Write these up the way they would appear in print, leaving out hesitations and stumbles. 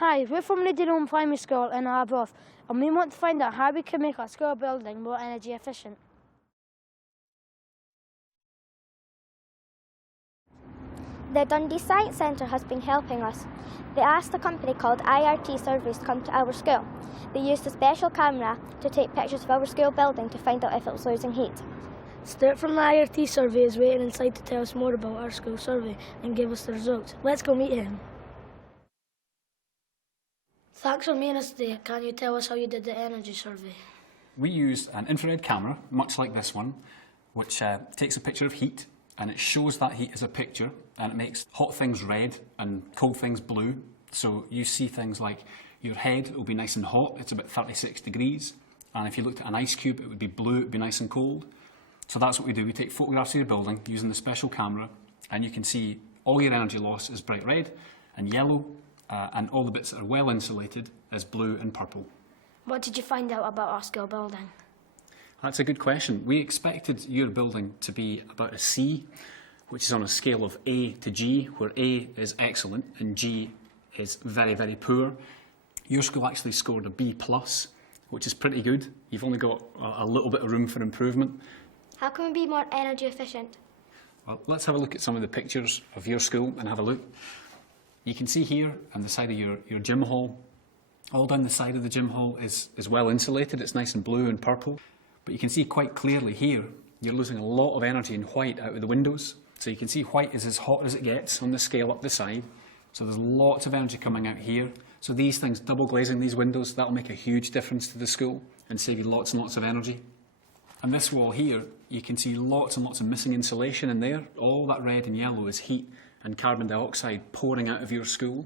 Hi, we're from Ladyloan Primary School in Arbroath, and we want to find out how we can make our school building more energy efficient. The Dundee Science Centre has been helping us. They asked a company called IRT Surveys to come to our school. They used a special camera to take pictures of our school building to find out if it was losing heat. Stuart from the IRT survey is waiting inside to tell us more about our school survey and give us the results. Let's go meet him. Thanks for meeting us today. Can you tell us how you did the energy survey? We used an infrared camera, much like this one, which takes a picture of heat, and it shows that heat as a picture, and it makes hot things red and cold things blue. So you see things like your head will be nice and hot, it's about 36 degrees, and if you looked at an ice cube, it would be blue, it would be nice and cold. So that's what we do. We take photographs of your building using the special camera, and you can see all your energy loss is bright red and yellow, and all the bits that are well insulated is blue and purple. What did you find out about our school building? That's a good question. We expected your building to be about a C, which is on a scale of A to G, where A is excellent and G is very, very poor. Your school actually scored a B+, which is pretty good. You've only got a little bit of room for improvement. How can we be more energy efficient? Well, let's have a look at some of the pictures of your school and have a look. You can see here on the side of your gym hall, all down the side of the gym hall is well insulated. It's nice and blue and purple. But you can see quite clearly here, you're losing a lot of energy in white out of the windows. So you can see white is as hot as it gets on the scale up the side. So there's lots of energy coming out here. So these things, double glazing these windows, that'll make a huge difference to the school and save you lots and lots of energy. And this wall here, you can see lots and lots of missing insulation in there. All that red and yellow is heat and carbon dioxide pouring out of your school.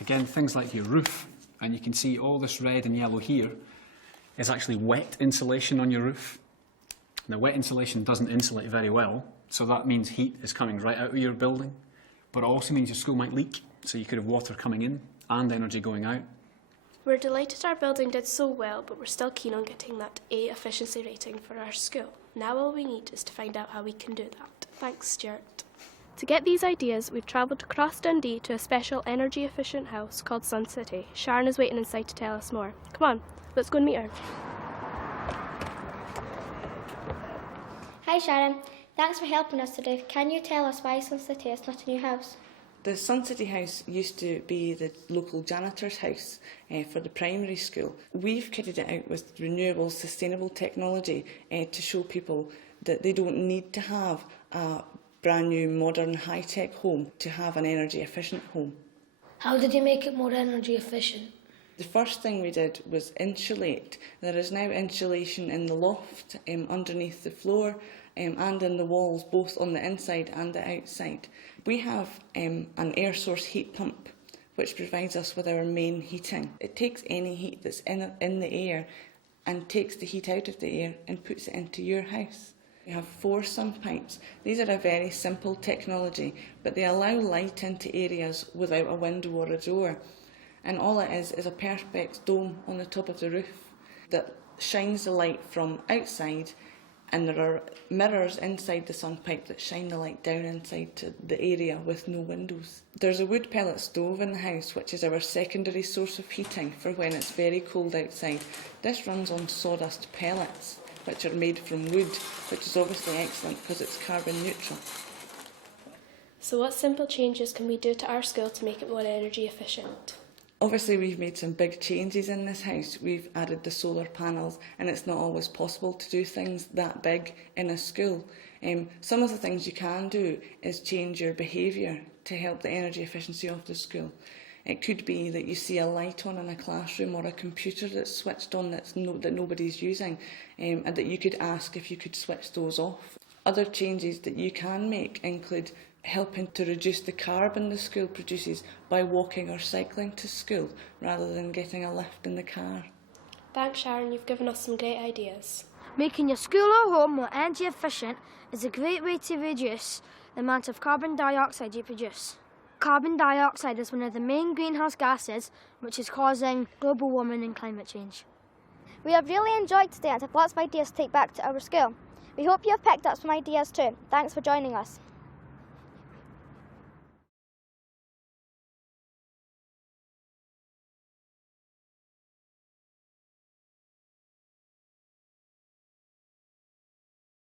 Again, things like your roof, and you can see all this red and yellow here is actually wet insulation on your roof. Now, wet insulation doesn't insulate very well, so that means heat is coming right out of your building, but it also means your school might leak, so you could have water coming in and energy going out. We're delighted our building did so well, but we're still keen on getting that A efficiency rating for our school. Now all we need is to find out how we can do that. Thanks, Stuart. To get these ideas, we've travelled across Dundee to a special energy efficient house called Sun City. Sharon is waiting inside to tell us more. Come on, let's go and meet her. Hi Sharon, thanks for helping us today. Can you tell us why Sun City is not a new house? The Sun City House used to be the local janitor's house for the primary school. We've kitted it out with renewable, sustainable technology to show people that they don't need to have a brand new, modern, high-tech home to have an energy efficient home. How did you make it more energy efficient? The first thing we did was insulate. There is now insulation in the loft, underneath the floor, and in the walls, both on the inside and the outside. We have an air source heat pump, which provides us with our main heating. It takes any heat that's in the air and takes the heat out of the air and puts it into your house. We have 4 sump pipes. These are a very simple technology, but they allow light into areas without a window or a door. And all it is a perspex dome on the top of the roof that shines the light from outside, and there are mirrors inside the sun pipe that shine the light down inside to the area with no windows. There's a wood pellet stove in the house, which is our secondary source of heating for when it's very cold outside. This runs on sawdust pellets, which are made from wood, which is obviously excellent because it's carbon neutral. So what simple changes can we do to our school to make it more energy efficient? Obviously, we've made some big changes in this house. We've added the solar panels, and it's not always possible to do things that big in a school. Some of the things you can do is change your behaviour to help the energy efficiency of the school. It could be that you see a light on in a classroom or a computer that's switched on that nobody's using, and that you could ask if you could switch those off. Other changes that you can make include helping to reduce the carbon the school produces by walking or cycling to school rather than getting a lift in the car. Thanks, Sharon, you've given us some great ideas. Making your school or home more energy efficient is a great way to reduce the amount of carbon dioxide you produce. Carbon dioxide is one of the main greenhouse gases which is causing global warming and climate change. We have really enjoyed today and have lots of ideas to take back to our school. We hope you have picked up some ideas too. Thanks for joining us.